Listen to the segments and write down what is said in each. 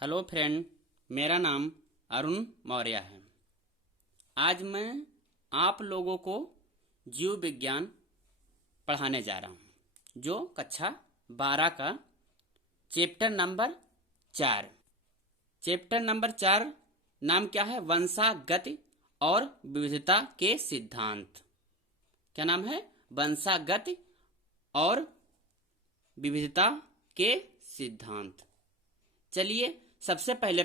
Hello friend, मेरा नाम अरुण मौर्य है। आज मैं आप लोगों को जीव विज्ञान पढ़ाने जा रहा हूँ, जो कक्षा 12 का चैप्टर नंबर 4। चैप्टर नंबर 4 नाम क्या है? वंशागति और विविधता के सिद्धांत। क्या नाम है? वंशागति और विविधता के सिद्धांत। चलिए, सबसे पहले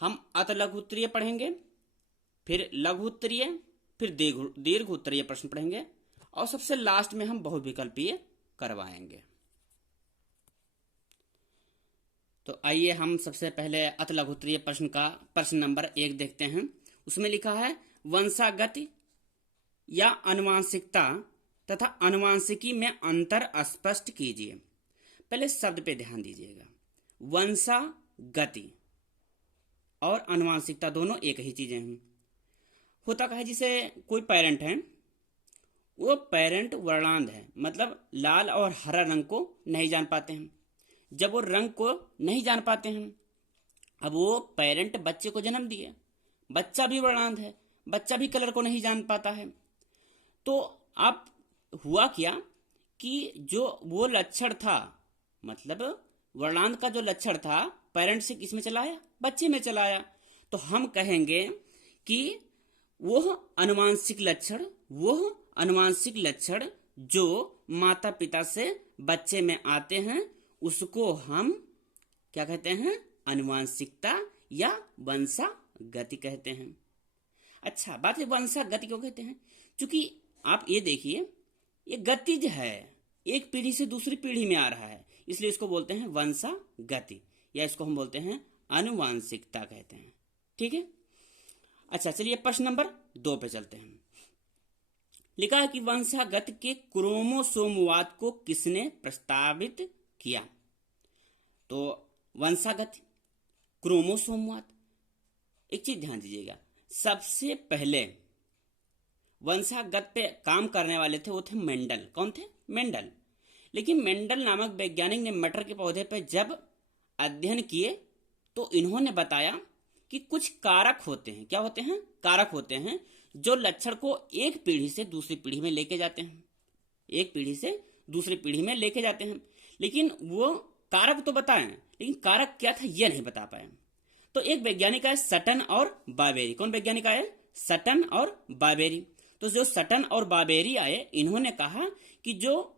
हम अत लघु उत्तरीय पढ़ेंगे, फिर लघु उत्तरीय, फिर दीर्घ उत्तरीय प्रश्न पढ़ेंगे और सबसे लास्ट में हम बहुविकल्पीय करवाएंगे। तो आइए हम सबसे पहले अत लघु उत्तरीय प्रश्न का प्रश्न नंबर 1 देखते हैं। उसमें लिखा है वंशागति या आनुवंशिकता तथा आनुवंशिकी में अंतर स्पष्ट कीजिए। पहले शब्द पे ध्यान दीजिएगा। वंशागति और आनुवंशिकता दोनों एक ही चीजें हैं। होता क्या है, जिसे कोई पेरेंट है, वो पेरेंट वर्णांध है, मतलब लाल और हरा रंग को नहीं जान पाते हैं। जब वो रंग को नहीं जान पाते हैं, अब वो पेरेंट बच्चे को जन्म दिए, बच्चा भी वर्णांध है, बच्चा भी कलर को नहीं जान पाता है। तो अब हुआ क्या कि जो वो लक्षण था, मतलब वर्णांध का जो लक्षण था, पेरेंट से किस में चला आया? बच्चे में चला आया। तो हम कहेंगे कि वह आनुवंशिक लक्षण जो माता पिता से बच्चे में आते हैं, उसको हम क्या कहते हैं? आनुवंशिकता या वंशागति कहते हैं। अच्छा बात है, वंशागति क्यों कहते हैं? क्योंकि आप ये देखिए, ये गतिज है, एक पीढ़ी से दूसरी पीढ़ी में आ रहा है, इसलिए इसको बोलते हैं वंशागति, या इसको हम बोलते हैं आनुवंशिकता कहते हैं। ठीक है। अच्छा चलिए प्रश्न नंबर 2 पे चलते हैं। लिखा है कि वंशागति के क्रोमोसोमवाद को किसने प्रस्तावित किया? तो वंशागति, क्रोमोसोमवाद, एक चीज ध्यान दीजिएगा। सबसे पहले वंशागत पे काम करने वाले थे, वो थे मेंडल। कौन थे? मेंडल। लेकिन मेंडल नामक वैज्ञानिक ने मटर के पौधे पर जब अध्ययन किए तो इन्होंने बताया कि कुछ कारक होते हैं। क्या होते हैं? कारक होते हैं जो लक्षण को एक पीढ़ी से दूसरी पीढ़ी में लेके जाते हैं, एक पीढ़ी से दूसरी पीढ़ी में लेके जाते हैं। लेकिन वो कारक तो बताएं, लेकिन कारक क्या था ये नहीं बता पाए। तो एक वैज्ञानिक है सटन और बाबेरी। कौन वैज्ञानिक आए? सटन और बाबेरी। तो जो सटन और बाबेरी आए, इन्होंने कहा कि जो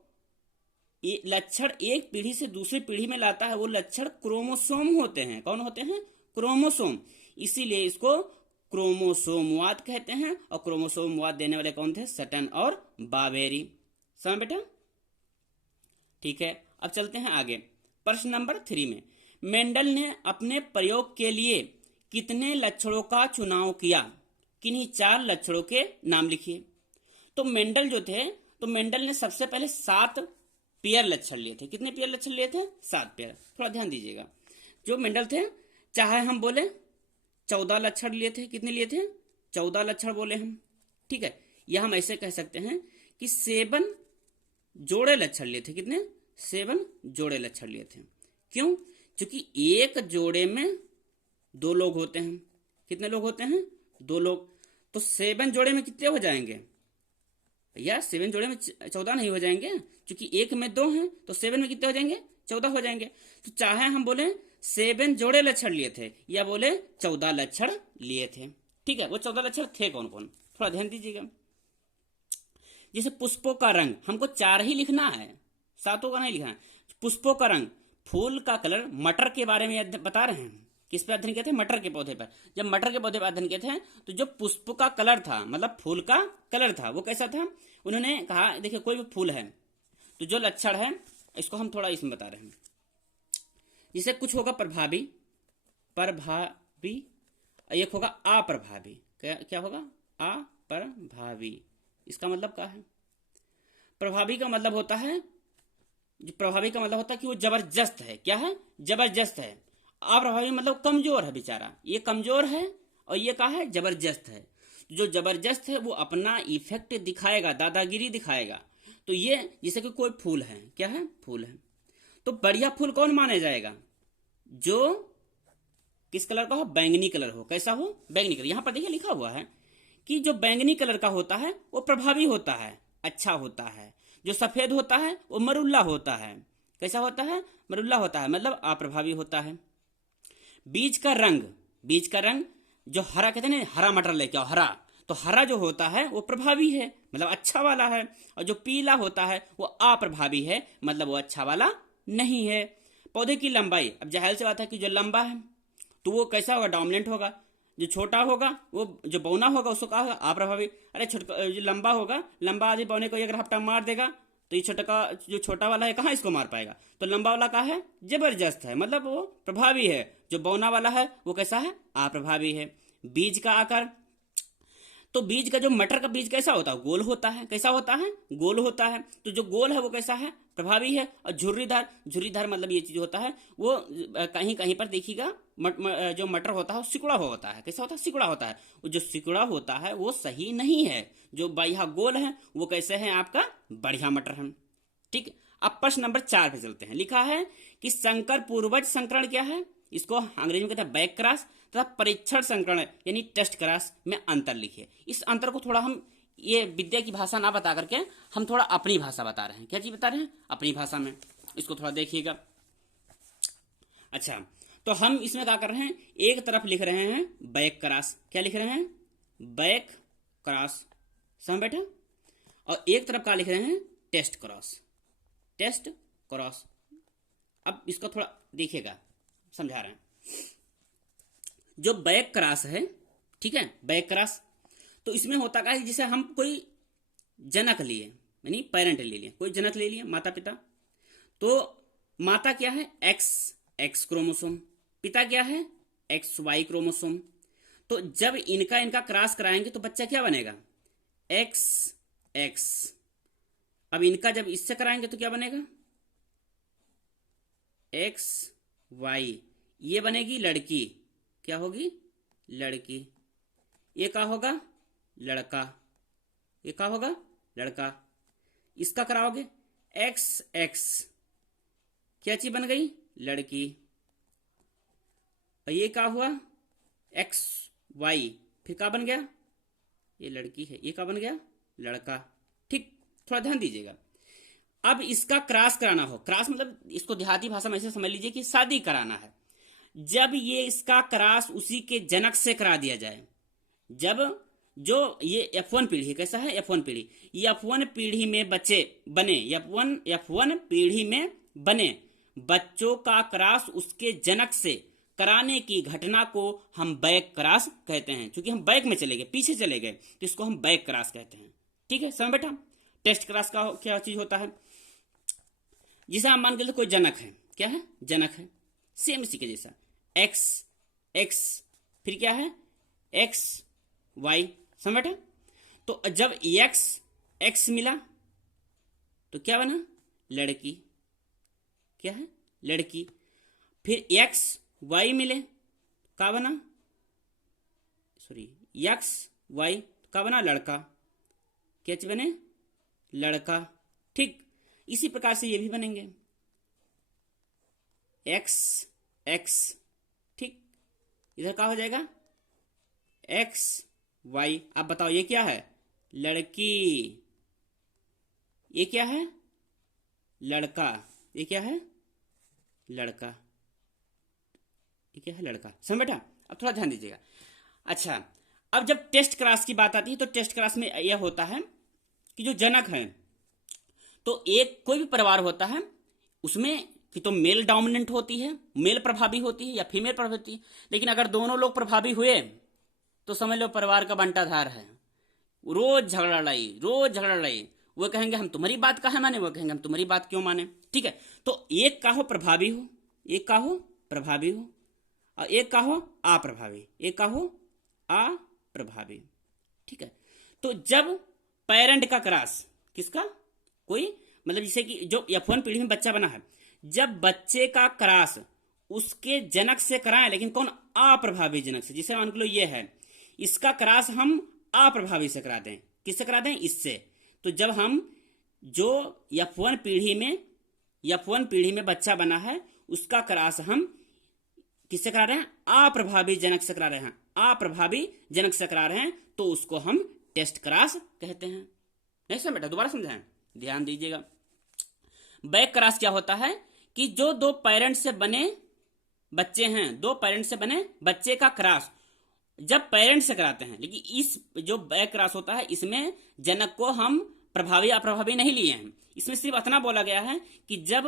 ये लक्षण एक पीढ़ी से दूसरी पीढ़ी में लाता है, वो लक्षण क्रोमोसोम होते हैं। कौन होते हैं? क्रोमोसोम। इसीलिए इसको क्रोमोसोमवाद कहते हैं। और क्रोमोसोमवाद देने वाले कौन थे? सटन और बाबेरी। समझ बेटा? ठीक है, अब चलते हैं आगे। प्रश्न नंबर 3 में मेंडल ने अपने प्रयोग के लिए कितने लक्षणों का चुनाव किया? किन्हीं 4 लक्षणों के नाम लिखिए। तो मेंडल जो थे, तो मेंडल ने सबसे पहले 7 पेयर लक्षण लिए थे। कितने पेयर लक्षण लिए थे? 7 पेयर। थोड़ा ध्यान दीजिएगा। जो मेंडल थे, चाहे हम बोले 14 लक्षण लिए थे। कितने लिए थे? 14 लक्षण बोले हम। ठीक है, या हम ऐसे कह सकते हैं कि 7 जोड़े लक्षण लिए थे। कितने? 7 जोड़े लक्षण लिए थे। क्यों? क्योंकि एक जोड़े में 2 लोग होते हैं। कितने लोग होते हैं? 2 लोग। तो 7 जोड़े में कितने हो जाएंगे? या 7 जोड़े में 14 नहीं हो जाएंगे, क्योंकि एक में 2 हैं, तो 7 में कितने हो जाएंगे? 14 हो जाएंगे। तो चाहे हम बोले 7 जोड़े लक्षण लिए थे, या बोले 14 लक्षण लिए थे। ठीक है, वो 14 लक्षण थे कौन कौन? थोड़ा ध्यान दीजिएगा। जैसे पुष्पों का रंग, हमको 4 ही लिखना है, 7 का नहीं लिखना है। पुष्पों का रंग, फूल का कलर, मटर के बारे में बता रहे हैं। किस पे अध्ययन किए थे? मटर के पौधे पर। जब मटर के पौधे पर अध्ययन किए थे, तो जो पुष्प का कलर था, मतलब फूल का कलर था, वो कैसा था? उन्होंने कहा देखिए, कोई भी फूल है तो जो लक्षण है, इसको हम थोड़ा इसमें बता रहे हैं। जिसे कुछ होगा प्रभावी, एक होगा अप्रभावी। क्या होगा? अप्रभावी। इसका मतलब क्या है? प्रभावी का मतलब होता है, जो प्रभावी का मतलब होता है कि वो जबरदस्त है। क्या है? जबरदस्त है। अप्रभावी मतलब कमजोर है बेचारा, ये कमजोर है, और ये क्या है? जबरदस्त है। जो जबरदस्त है वो अपना इफेक्ट दिखाएगा, दादागिरी दिखाएगा। तो ये जैसे कि कोई फूल है, क्या है? फूल है। तो बढ़िया फूल कौन माना जाएगा? जो किस कलर का हो? बैंगनी कलर हो। कैसा हो? बैंगनी कलर। यहां पर देखिए लिखा हुआ है कि जो बैंगनी कलर का होता है वो प्रभावी होता है, अच्छा होता है। जो सफेद होता है वो मरुल्ला होता है। कैसा होता है? मरुल्ला होता है, मतलब अप्रभावी होता है। बीज का रंग, बीज का रंग जो हरा कहते हैं ना, हरा मटर लेके आओ, हरा, तो हरा जो होता है वो प्रभावी है, मतलब अच्छा वाला है। और जो पीला होता है वो अप्रभावी है, मतलब वो अच्छा वाला नहीं है। पौधे की लंबाई, अब जाहिर सी बात है कि जो लंबा है तो वो कैसा होगा? डोमिनेंट होगा। जो छोटा होगा, वो जो बौना होगा, उसको कहा होगा अप्रभावी। अरे छोटा, जो लंबा होगा, लंबा आदमी बौने को अगर हफ्ता मार देगा तो ये छोटा का, जो छोटा वाला है कहाँ इसको मार पाएगा? तो लंबा वाला का है जबरदस्त है, मतलब वो प्रभावी है। जो बौना वाला है वो कैसा है? अप्रभावी है। बीज का आकार, तो बीज का, जो मटर का बीज कैसा होता है? गोल होता है। कैसा होता है? गोल होता है। तो जो गोल है वो कैसा है? प्रभावी है। और झुर्रीदार, झुर्रीदार मतलब ये चीज होता है वो कहीं कहीं पर देखिएगा जो मटर होता है वो सिकुड़ा हुआ होता है। कैसा होता है? सिकुड़ा होता है। वो जो सिकुड़ा होता है वो सही नहीं है। जो यहाँ गोल है वो कैसे है? आपका बढ़िया मटर है। ठीक। अब प्रश्न नंबर 4 पे चलते हैं। लिखा है कि संकर पूर्वज संकरण क्या है? इसको अंग्रेजी में कहते हैं बैक क्रॉस, तथा परीक्षण संकरण यानी टेस्ट क्रॉस में अंतर लिखिए। इस अंतर को थोड़ा हम, ये विद्या की भाषा ना बता करके हम थोड़ा अपनी भाषा बता रहे हैं। क्या चीज बता रहे हैं? अपनी भाषा में। इसको थोड़ा देखिएगा। अच्छा, तो हम इसमें क्या कर रहे हैं? एक तरफ लिख रहे हैं बैक क्रॉस। क्या लिख रहे हैं? Back cross. समझ बैठे? और एक तरफ क्या लिख रहे हैं? Test cross. Test cross. अब इसको थोड़ा देखिएगा, समझा रहे हैं। जो बैक क्रॉस है, ठीक है, बैक क्रॉस, तो इसमें होता क्या है? जैसे हम कोई जनक लिए, यानी पेरेंट ले लिए, कोई जनक ले लिए, माता पिता। तो माता क्या है? X X chromosome. पिता क्या है? X Y chromosome. तो जब इनका क्रॉस कराएंगे तो बच्चा क्या बनेगा? X X. अब इनका जब इससे कराएंगे तो क्या बनेगा? X Y. ये बनेगी लड़की। क्या होगी? लड़की। ये क्या होगा? लड़का। ये क्या होगा? लड़का। इसका कराओगे एक्स एक्स, क्या चीज बन गई? लड़की। और ये क्या हुआ? एक्स वाई, फिर क्या बन गया? ये लड़की है। ये क्या बन गया? लड़का। ठीक, थोड़ा ध्यान दीजिएगा। अब इसका क्रॉस कराना हो, क्रॉस मतलब इसको देहाती भाषा में ऐसे समझ लीजिए कि शादी कराना है। जब ये इसका क्रॉस उसी के जनक से करा दिया जाए, जब जो ये F1 पीढ़ी, कैसा है? F1 पीढ़ी। F1 पीढ़ी में बच्चे बने, F1 पीढ़ी में बने बच्चों का क्रॉस उसके जनक से कराने की घटना को हम बैक क्रॉस कहते हैं। क्योंकि हम बैक में चले गए, पीछे चले गए, तो इसको हम बैक क्रॉस कहते हैं। ठीक है, समझ बेटा? टेस्ट क्रॉस का क्या चीज होता है? जिसे हम मान के कोई जनक है, क्या है? जनक है, सेम इसी के जैसा, एक्स एक्स, फिर क्या है? X Y. समझ बेटा? तो जब एक्स एक्स मिला तो क्या बना? लड़की। क्या है? लड़की। फिर एक्स वाई मिले, क्या बना? सॉरी, एक्स वाई क्या बना? लड़का। क्या चीज बने? लड़का। ठीक, इसी प्रकार से ये भी बनेंगे एक्स एक्स। ठीक, इधर क्या हो जाएगा? X Y. अब बताओ ये क्या है? लड़की। ये क्या है? लड़का। ये क्या है? लड़का। ये क्या है? लड़का। समझ बेटा? अब थोड़ा ध्यान दीजिएगा। अच्छा, अब जब टेस्ट क्रॉस की बात आती है तो टेस्ट क्रॉस में यह होता है कि जो जनक है, तो एक कोई भी परिवार होता है उसमें कि तो मेल डोमिनेंट होती है, मेल प्रभावी होती है, या फीमेल प्रभावी होती है। लेकिन अगर दोनों लोग प्रभावी हुए तो समझ लो परिवार का बंटाधार है। रोज झगड़ा लड़ाई, रोज झगड़ा लड़ाई। वो कहेंगे हम तुम्हारी बात काहे माने, वो कहेंगे हम तुम्हारी बात क्यों माने। ठीक है, तो एक का हो प्रभावी हो, एक का हो प्रभावी हो, और एक का हो अप्रभावी, एक का हो अप्रभावी। ठीक है, तो जब पेरेंट का क्रॉस, किसका? कोई मतलब जैसे कि जो F1 पीढ़ी में बच्चा बना है, जब बच्चे का क्रॉस उसके जनक से कराएं, लेकिन कौन? अप्रभावी जनक से। जिसे मान लो ये है, इसका क्रॉस हम अप्रभावी से करा दें। किससे करा दें? इससे। तो जब हम जो F1 पीढ़ी में बच्चा बना है उसका क्रॉस हम किससे करा रहे हैं? अप्रभावी जनक से करा रहे हैं, अप्रभावी जनक से करा रहे हैं, तो उसको हम टेस्ट क्रॉस कहते हैं। नहीं समझ बेटा, दोबारा समझाएं, ध्यान दीजिएगा। बैक क्रॉस क्या होता है कि जो दो पेरेंट से बने बच्चे हैं, दो पेरेंट से बने बच्चे का क्रॉस जब पेरेंट से कराते हैं, लेकिन इस जो बैक क्रॉस होता है इसमें जनक को हम प्रभावी अप्रभावी नहीं लिए हैं। इसमें सिर्फ इतना बोला गया है कि जब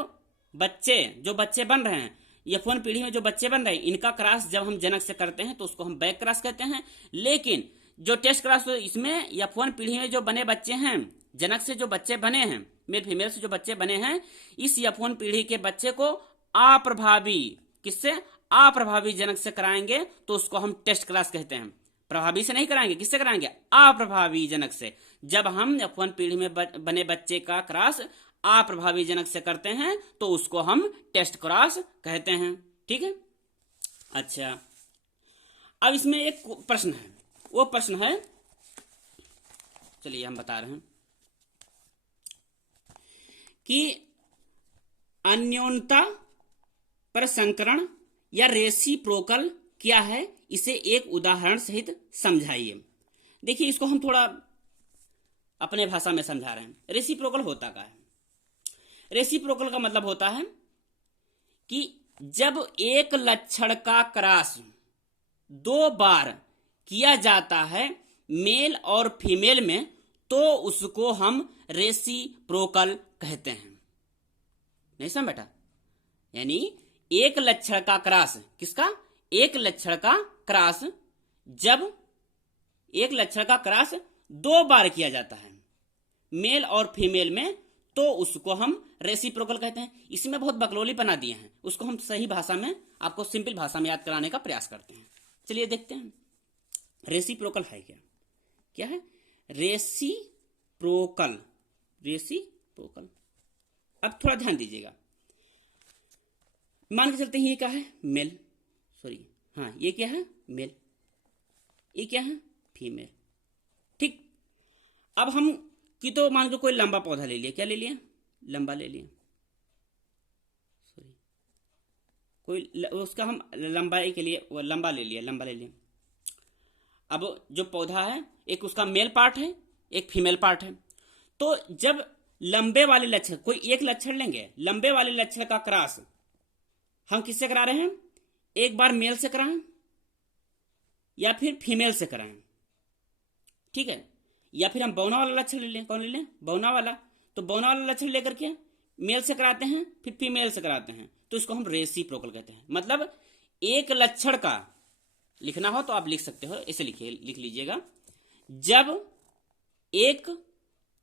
जो बच्चे बन रहे हैं, F1 पीढ़ी में जो बच्चे बन रहे हैं, इनका क्रॉस जब हम जनक से करते हैं तो उसको हम बैक क्रॉस कहते हैं। लेकिन जो टेस्ट क्रॉस तो इसमें F1 पीढ़ी में जो बने बच्चे हैं, जनक से जो बच्चे बने हैं, मेल फीमेल से जो बच्चे बने हैं, इस F1 पीढ़ी के बच्चे को अप्रभावी, किससे? अप्रभावी जनक से कराएंगे तो उसको हम टेस्ट क्रॉस कहते हैं। प्रभावी से नहीं कराएंगे, किससे कराएंगे? अप्रभावी जनक से। जब हम F1 पीढ़ी में बने बच्चे का क्रॉस अप्रभावी जनक से करते हैं तो उसको हम टेस्ट क्रॉस कहते हैं। ठीक है। अच्छा, अब इसमें एक प्रश्न है, वो प्रश्न है, चलिए हम बता रहे हैं कि अन्योन्यता पर संकरण या रेसिप्रोकल क्या है, इसे एक उदाहरण सहित समझाइए। देखिए, इसको हम थोड़ा अपने भाषा में समझा रहे हैं। रेसिप्रोकल होता क्या है? रेसिप्रोकल का मतलब होता है कि जब एक लक्षण का क्रॉस दो बार किया जाता है मेल और फीमेल में, तो उसको हम रेसिप्रोकल कहते हैं। नहीं समझ बेटा? यानी एक लक्षण का क्रॉस, किसका? एक लक्षण का क्रॉस, जब एक लक्षण का क्रॉस दो बार किया जाता है मेल और फीमेल में, तो उसको हम रेसिप्रोकल कहते हैं। इसमें बहुत बकलोली बना दिए हैं, उसको हम सही भाषा में, आपको सिंपल भाषा में याद कराने का प्रयास करते हैं। चलिए देखते हैं रेसिप्रोकल है क्या। क्या है रेसिप्रोकल? रेसिप्रोकल, अब थोड़ा ध्यान दीजिएगा। मान के चलते हैं ये क्या है? मेल, सॉरी, हाँ ये क्या है? मेल, ये क्या है? फीमेल। ठीक, अब हम कि तो मान लो कोई लंबा पौधा ले लिया, क्या ले लिया? लंबा ले लिया, सॉरी, कोई उसका हम लंबाई के लिए लंबा ले लिया। अब जो पौधा है, एक उसका मेल पार्ट है, एक फीमेल पार्ट है। तो जब लंबे वाले लक्षण, कोई एक लक्षण लेंगे, लंबे वाले लक्षण का क्रॉस हम किससे करा रहे हैं? एक बार मेल से कराएं या फिर फीमेल से कराएं। ठीक है, या फिर हम बौना वाला लक्षण ले लें। कौन ले लें? बौना वाला। तो बौना वाला लक्षण लेकर के मेल से कराते हैं, फिर फीमेल से कराते हैं, तो इसको हम रेसिप्रोकल कहते हैं। मतलब एक लक्षण का लिखना हो तो आप लिख सकते हो, ऐसे लिख लीजिएगा। जब एक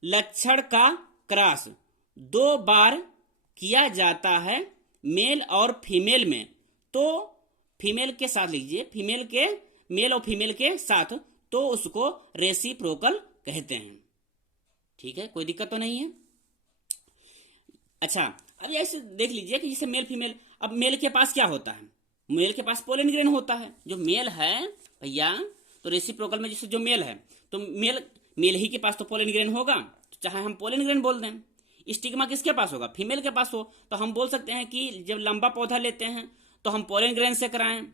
लक्षण का क्रॉस दो बार किया जाता है मेल और फीमेल में, तो फीमेल के साथ लीजिए, मेल और फीमेल के साथ, तो उसको रेसिप्रोकल कहते हैं। ठीक है, कोई दिक्कत तो नहीं है। अच्छा, अब ऐसे देख लीजिए कि जैसे मेल फीमेल, अब मेल के पास क्या होता है? मेल के पास पोलन ग्रेन होता है। जो मेल है भैया, तो रेसिप्रोकल में जैसे जो मेल है, तो मेल ही के पास तो पोलन ग्रेन होगा, तो चाहे हम पोलन ग्रेन बोल दें। स्टिग्मा किसके पास होगा? फीमेल के पास हो, तो हम बोल सकते हैं कि जब लंबा पौधा लेते हैं तो हम पोलन ग्रेन से कराएं,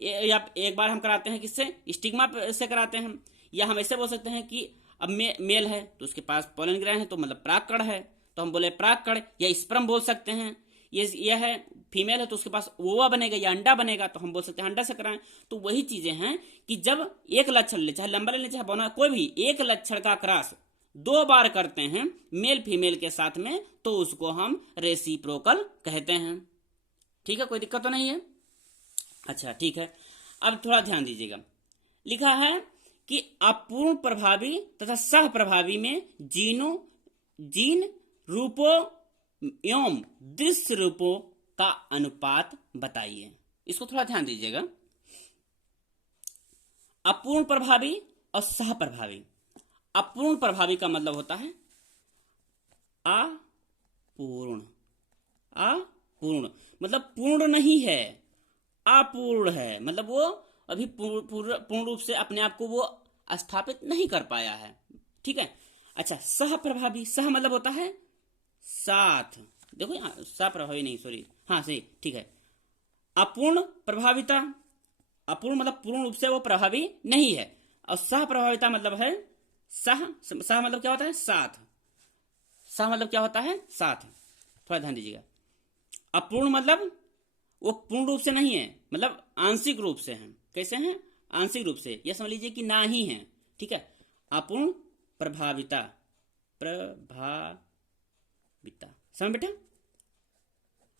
या एक बार हम कराते हैं किससे? स्टिग्मा से कराते हैं। या हम ऐसे बोल सकते हैं कि अब मेल है तो उसके पास पोलन ग्रेन है, तो मतलब परागकण है, तो हम बोले परागकण, या स्पर्म बोल सकते हैं। ये है फीमेल है तो उसके पास ओवा बनेगा या अंडा बनेगा, तो हम बोल सकते हैं अंडा से कराएं। तो वही चीजें हैं कि जब एक लक्षण ले, चाहे लंबा ले चाहे बौना, कोई भी एक लक्षण का क्रॉस दो बार करते हैं मेल फीमेल के साथ में, तो उसको हम रेसिप्रोकल कहते हैं। ठीक है, कोई दिक्कत तो नहीं है। अच्छा ठीक है, अब थोड़ा ध्यान दीजिएगा। लिखा है कि अपूर्ण प्रभावी तथा सह प्रभावी में जीन रूपों एवं दृश्य रूपों का अनुपात बताइए। इसको थोड़ा ध्यान दीजिएगा। अपूर्ण प्रभावी और सह प्रभावी। अपूर्ण प्रभावी का मतलब होता है अपूर्ण मतलब पूर्ण नहीं है, अपूर्ण है, मतलब वो अभी पूर्ण रूप से अपने आप को वो स्थापित नहीं कर पाया है। ठीक है। अच्छा, सह प्रभावी, सह मतलब होता है साथ, देखो यहाँ सह प्रभावी नहीं, सॉरी, हाँ सही, ठीक है। अपूर्ण प्रभाविता, अपूर्ण मतलब पूर्ण रूप से वो प्रभावी नहीं है, और सह प्रभाविता मतलब है सह मतलब क्या होता है? साथ। सह मतलब क्या होता है? साथ। थोड़ा ध्यान दीजिएगा। अपूर्ण मतलब वो पूर्ण रूप से नहीं है, मतलब आंशिक रूप से है। कैसे हैं? आंशिक रूप से, यह समझ लीजिए कि ना ही है। ठीक है, अपूर्ण प्रभाविता, प्रभाविता, समझ बेटा?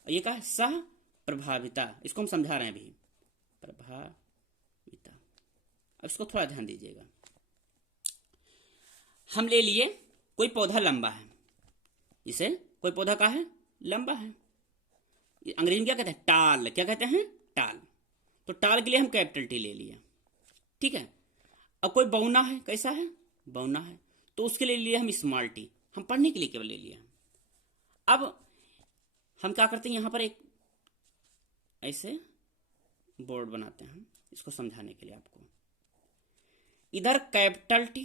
ये कहा सह प्रभाविता, इसको हम समझा रहे हैं अभी, प्रभाविता। अब इसको थोड़ा ध्यान दीजिएगा। हम ले लिए कोई पौधा लंबा है, इसे कोई पौधा का है? लंबा है। अंग्रेजी में क्या कहते हैं? टाल। क्या कहते हैं? टाल। तो टाल के लिए हम कैपिटल टी ले लिया। ठीक है। अब कोई बौना है, कैसा है? बौना है, तो उसके लिए लिए हम स्मॉल टी, हम पढ़ने के लिए केवल ले लिया। अब हम क्या करते हैं, यहां पर एक ऐसे बोर्ड बनाते हैं इसको समझाने के लिए आपको। इधर कैपिटल टी,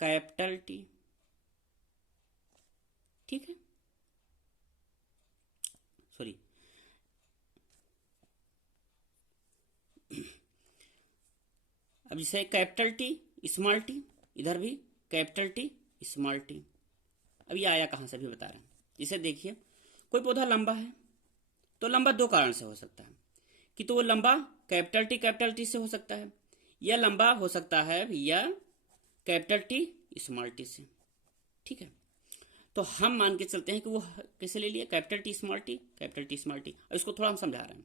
कैपिटल टी, ठीक है, सॉरी, अब जैसे कैपिटल टी स्मॉल टी, इधर भी कैपिटल टी स्मॉल टी। अब ये आया कहां से भी बता रहे हैं। इसे देखिए, कोई पौधा लंबा है, तो लंबा दो कारण से हो सकता है कि तो वो लंबा कैपिटल टी से हो सकता है, या लंबा हो सकता है भैया कैपिटल टी स्मॉल टी से। ठीक है, तो हम मान के चलते हैं कि वो कैसे ले लिया? Capital T small T, capital T small T. और इसको थोड़ा हम समझा रहे हैं।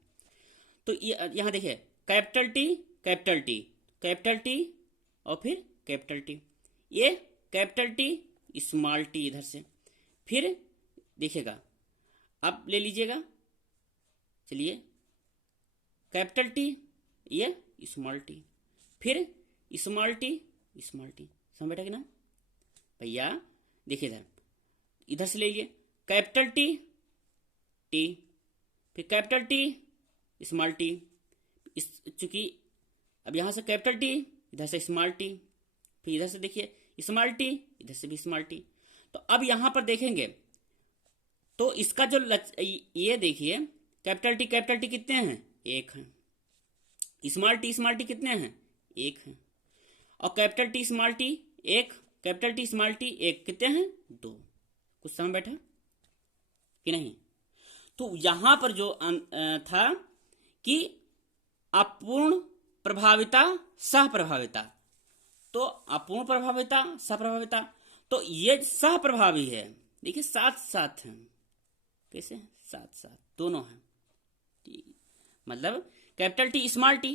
तो यहां देखिए, capital T, capital T, capital T और फिर कैपिटल टी, ये कैपिटल टी स्मॉल टी इधर से, फिर देखिएगा, अब ले लीजिएगा, चलिए, कैपिटल टी, ये स्मॉल टी, फिर स्मॉल टी, स्मॉल टी। समझ बेटा कि ना भैया? देखिए इधर, इधर से ले लीजिए कैपिटल टी, टी, फिर कैपिटल टी स्मॉल टी। चूंकि अब यहां से कैपिटल टी, इधर से स्मॉल टी, फिर इधर से देखिए स्मॉल टी, इधर से भी स्मॉल टी। तो अब यहां पर देखेंगे तो इसका जो ये देखिए, कैपिटल टी कितने हैं? एक हैं। स्मॉल टी कितने हैं? एक हैं। और कैपिटल टी स्मॉल टी एक, कैपिटल टी स्मॉल टी एक, कितने हैं? दो। कुछ समझ बैठा कि नहीं? तो यहां पर जो था कि अपूर्ण प्रभाविता, सह प्रभाविता, तो अपूर्ण प्रभाविता, सह प्रभाविता, तो ये सह प्रभावी है। देखिए साथ साथ हैं, कैसे? साथ साथ दोनों हैं। मतलब capital T small T,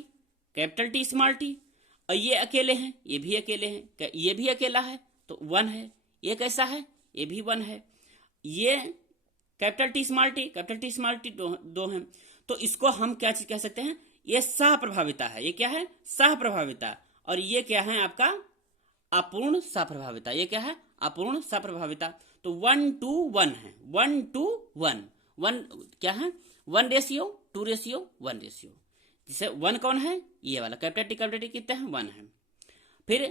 capital T small T, और ये अकेले हैं, ये भी अकेले हैं, ये भी अकेला है तो वन है, ये कैसा है? ये भी वन है। ये capital T small T, capital T small T दो हैं। तो इसको हम क्या चीज कह सकते हैं? ये सह प्रभाविता है। ये क्या है? सह प्रभाविता। और ये क्या है आपका? अपूर्ण सह प्रभाविता। ये क्या है? अपूर्ण सह प्रभाविता। तो 1:1 है, 1:1, 1 क्या है? 1:2:1 रेशियो। जिसे 1 कौन है? ये वाला कैपिटल टी कितने हैं? 1 है। फिर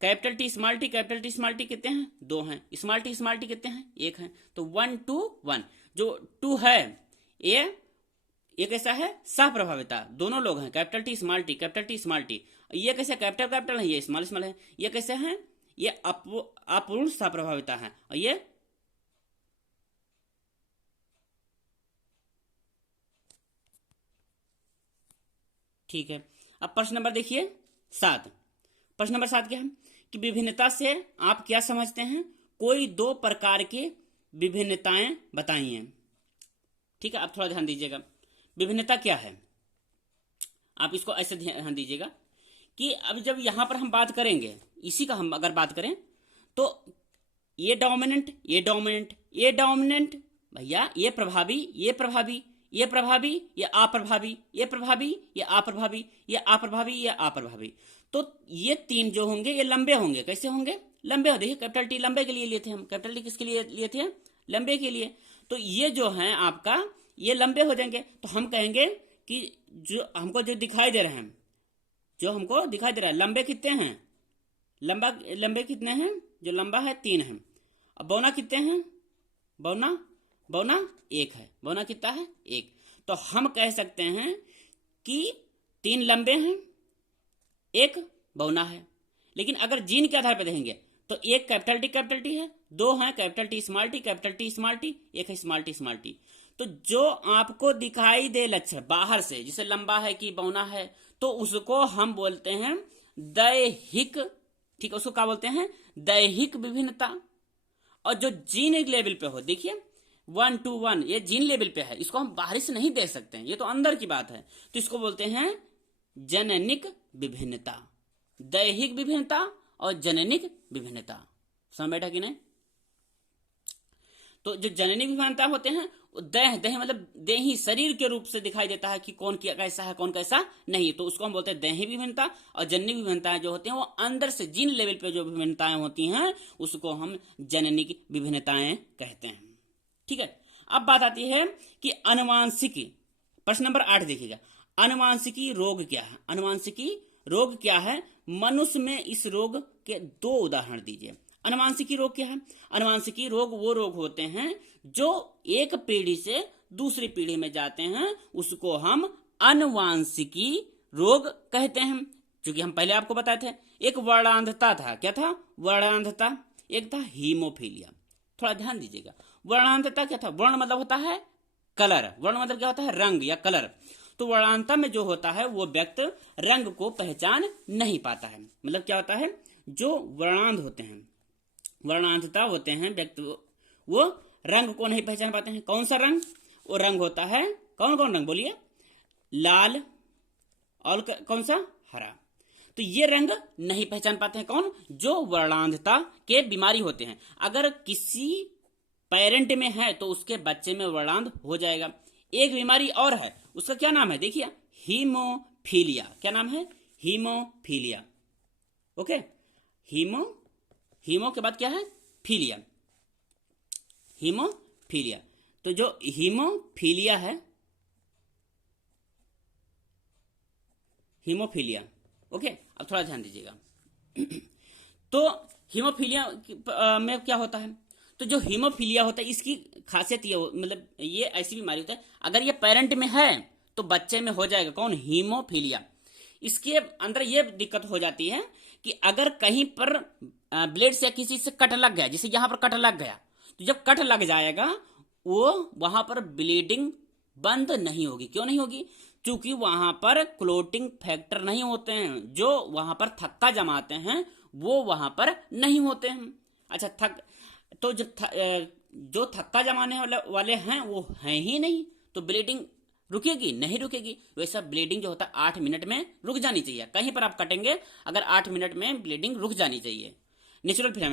capital T small T, capital T small T कितने हैं? 2 हैं। स्मॉल टी कितने हैं? 1 है। तो 1:1, जो 2 है ये कैसा है? सह प्रभाविता। दोनों लोग हैं, capital T small T, capital T small T. ये कैसे? कैपिटल है, ये स्मॉल है। ये कैसे हैं? ये अपूर्ण सह प्रभाविता है। और ये ठीक है। अब प्रश्न नंबर देखिए 7। प्रश्न नंबर 7 क्या है कि विभिन्नता से आप क्या समझते हैं? कोई 2 प्रकार की विभिन्नताएं बताइए। ठीक है, आप थोड़ा ध्यान दीजिएगा। विभिन्नता क्या है, आप इसको ऐसे ध्यान दीजिएगा कि अब जब यहां पर हम बात करेंगे, इसी का हम अगर बात करें तो ये डोमिनेंट, ये डोमिनेंट, ये डोमिनेंट भैया, ये प्रभावी, ये प्रभावी, ये प्रभावी, ये अप्रभावी, ये प्रभावी, ये अप्रभावी, ये अप्रभावी, ये अप्रभावी। तो ये 3 जो होंगे ये लंबे होंगे। कैसे होंगे? लंबे हो। देखिए कैपिटल टी लंबे के लिए लिए थे हम, कैपिटल टी किसके लिए लिए थे? लंबे के लिए। तो ये जो है आपका, ये लंबे हो जाएंगे। तो हम कहेंगे कि जो हमको जो दिखाई दे रहे हैं, जो हमको दिखाई दे रहा है, लंबे कितने हैं? लंबे कितने हैं? जो लंबा है 3 है। अब बौना कितने हैं? बौना 1 है। बौना कितना है? 1। तो हम कह सकते हैं कि 3 लंबे हैं, एक बौना है। लेकिन अगर जीन के आधार पर देखेंगे तो एक कैपिटल टी है, 2 हैं कैपिटल टी स्मॉल टी, एक है स्मॉल टी। तो जो आपको दिखाई दे लक्षण बाहर से, जिसे लंबा है कि बौना है, तो उसको हम बोलते हैं दैहिक, ठीक है, उसको क्या बोलते हैं, दैहिक विभिन्नता। और जो जीन लेवल पे हो, देखिए 1 to 1 ये जीन लेवल पे है, इसको हम बाहरी से नहीं देख सकते हैं, ये तो अंदर की बात है, तो इसको बोलते हैं जननिक विभिन्नता, दैहिक विभिन्नता और जननिक विभिन्नता। समझ बैठा कि नहीं? तो जो जननिक विभिन्नता होते हैं, देह मतलब देही शरीर के रूप से दिखाई देता है कि कौन कैसा है कौन कैसा नहीं, तो उसको हम बोलते हैं देही विभिन्नता। और जननिक विभिन्नताएं जो होती हैं वो अंदर से जीन लेवल पे जो विभिन्नताएं होती हैं उसको हम जननिक विभिन्नताएं कहते हैं। ठीक है, अब बात आती है कि अनुवांशिकी। प्रश्न नंबर 8 देखिएगा, अनुवांशिकी रोग क्या है? अनुवांशिकी रोग क्या है? मनुष्य में इस रोग के 2 उदाहरण दीजिए। अनुवांशिकी रोग क्या है? अनुवांशिकी रोग वो रोग होते हैं जो एक पीढ़ी से दूसरी पीढ़ी में जाते हैं, उसको हम अनुवांशिकी रोग कहते हैं। क्योंकि हम पहले आपको बताए थे, एक वर्णांधता था, क्या था? वर्णांधता। एक था हीमोफीलिया। थोड़ा ध्यान दीजिएगा, वर्णांधता क्या था? वर्ण मतलब होता है कलर, वर्ण मतलब क्या होता है? रंग या कलर। तो वर्णांधता में जो होता है वो व्यक्ति रंग को पहचान नहीं पाता है। मतलब क्या होता है, जो वर्णांध होते हैं, वर्णांधता होते हैं व्यक्ति, वो रंग को नहीं पहचान पाते हैं। कौन सा रंग? वो रंग होता है, कौन कौन रंग बोलिए? लाल और कौन सा? हरा। तो ये रंग नहीं पहचान पाते हैं कौन? जो वर्णांधता के बीमारी होते हैं। अगर किसी पेरेंट में है तो उसके बच्चे में वर्णांध हो जाएगा। एक बीमारी और है, उसका क्या नाम है? देखिए, हीमोफीलिया। क्या नाम है? हीमोफीलिया। ओके, हीमो के बाद क्या है? Philia, haemophilia. तो जो हीमोफीलिया है, हीमोफीलिया, ओके, अब थोड़ा ध्यान दीजिएगा। तो हीमोफीलिया में क्या होता है? तो जो हीमोफीलिया होता है इसकी खासियत ये, मतलब ये ऐसी बीमारी होता है, अगर ये पेरेंट में है तो बच्चे में हो जाएगा कौन? हीमोफीलिया। इसके अंदर ये दिक्कत हो जाती है कि अगर कहीं पर ब्लेड से किसी से कट लग गया, जैसे यहां पर कट लग गया, तो जब कट लग जाएगा वो वहां पर ब्लीडिंग बंद नहीं होगी। क्यों नहीं होगी? क्योंकि वहां पर क्लोटिंग फैक्टर नहीं होते हैं, जो वहां पर थक्का जमाते हैं वो वहां पर नहीं होते हैं। अच्छा, तो जो थक्का जमाने वाले हैं वो हैं ही नहीं, तो ब्लीडिंग रुकेगी? नहीं रुकेगी। वैसा ब्लीडिंग जो होता है 8 मिनट में रुक जानी चाहिए। कहीं पर आप कटेंगे, अगर 8 मिनट में ब्लीडिंग रुक जानी चाहिए। Natural phenomena